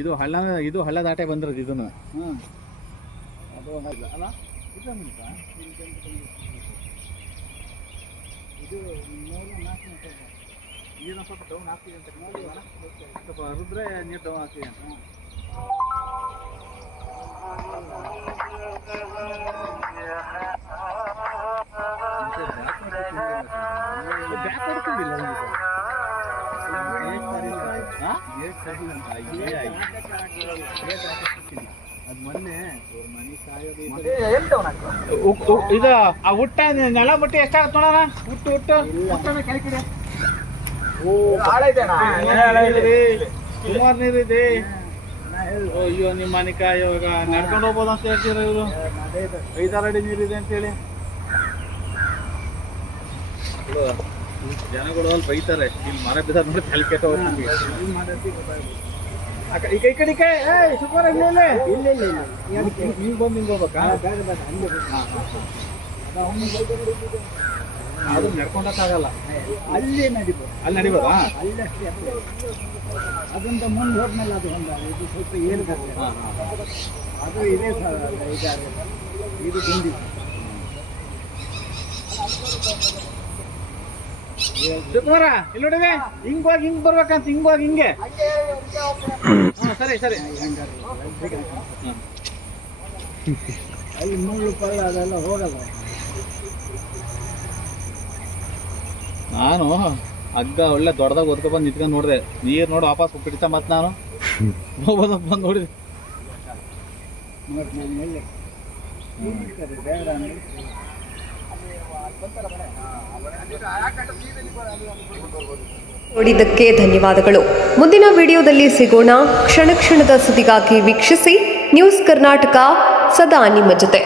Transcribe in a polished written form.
ಇದು ಹಳ್ಳ ದಾಟೆ ಬಂದಿರೋದು ಇದನ್ನು. ಅದು ಅಲ್ಲ ಇದು ನೀರು ಸ್ವಲ್ಪ ಡೌನ್ ಆಗ್ತಿದೆ ಅಂತ ಸ್ವಲ್ಪ ಹರಿದ್ರೆ ನೀರು ಡೌನ್ ಆಗ್ತಿದೆ ಅಂತ. ಇದು ಆ ಹುಟ್ಟ ನೆಲ ಬಟ್ಟಿ ಎಷ್ಟಾಗತ್ತೆ ನೋಡೋಣ. ಹುಟ್ಟು ಕೆಳಕಿದೆ ಸುಮಾರು ನೀರಿದೆ. ಅಯ್ಯೋ ನಿಮ್ಮ ಮನಿಕ ಇವಾಗ ನಡ್ಕೊಂಡು ಹೋಗ್ಬೋದು ಅಂತ ಹೇಳ್ತೀರ ಇವರು. 5-6 ಅಡಿ ನೀರಿದೆ ಅಂತೇಳಿ ಜನಗಳು ಅಲ್ಲಿ ಬೈತಾರೆ. ಇಲ್ಲಿ ಮರ ಬಿದ್ದ ನೋಡಿ ತಲೆ ಕೆಟ್ಟ ಹೋಗ್ತೀವಿ. ಈ ಕಡೆ ಸುಮಾರು ಇಲ್ಲ ಹಿಂಗೆ ಬಂದು ಹಿಂಗೆ ಹೋಗ್ಬೇಕಾ? ಅದು ನಡ್ಕೊಂಡಕ್ಕಾಗಲ್ಲ. ಅಲ್ಲಿ ನಡಿಬೋದು. ಅಲ್ಲಿ ನಡಿಬೋದಾ? ಅಲ್ಲಷ್ಟೇ ಅದರಿಂದ ಮುಂದೆ ಹೋದ್ಮೇಲೆ ಅದು ಇದು ಸ್ವಲ್ಪ ಏನು ಅದು ಇದೇ ಇದು ಗುಂಡಿ. ಸುಕುಮಾರ ಇಲ್ಲಿ ನೋಡಿದೆ ಹಿಂಗ್ ಹೋಗಿ ಹಿಂಗ್ ಬರ್ಬೇಕಂತ ಹಿಂಗ್ ಹೋಗಿ ಹಿಂಗೆ. ಸರಿ ಅಲ್ಲಿ ಮುಳ್ಳು ಪಳ್ಳ ಅದೆಲ್ಲ ಹೋಗಲ್ಲ. ನಾನು ಹಗ್ಗ ಒಳ್ಳೆ ದೊಡ್ಡದಾಗ ಹೊದ್ಕೊ ಬಂದು ನಿಂತ್ಕೊಂಡು ನೋಡಿದೆ. ನೀರು ನೋಡಿ ವಾಪಸ್ ಬಿಡ್ತಾ ಮತ್ತೆ ನಾನು ಹೋಗೋದಕ್ಕೆ ಬಂದು ನೋಡಿದೆ. ನೋಡಿದ್ದಕ್ಕೆ ಧನ್ಯವಾದಗಳು. ಮುಂದಿನ ವಿಡಿಯೋದಲ್ಲಿ ಸಿಗೋಣ. ಕ್ಷಣ ಕ್ಷಣದ ಸುದ್ದಿಗಾಗಿ ವೀಕ್ಷಿಸಿ ನ್ಯೂಸ್ ಕರ್ನಾಟಕ, ಸದಾ ನಿಮ್ಮ ಜೊತೆ.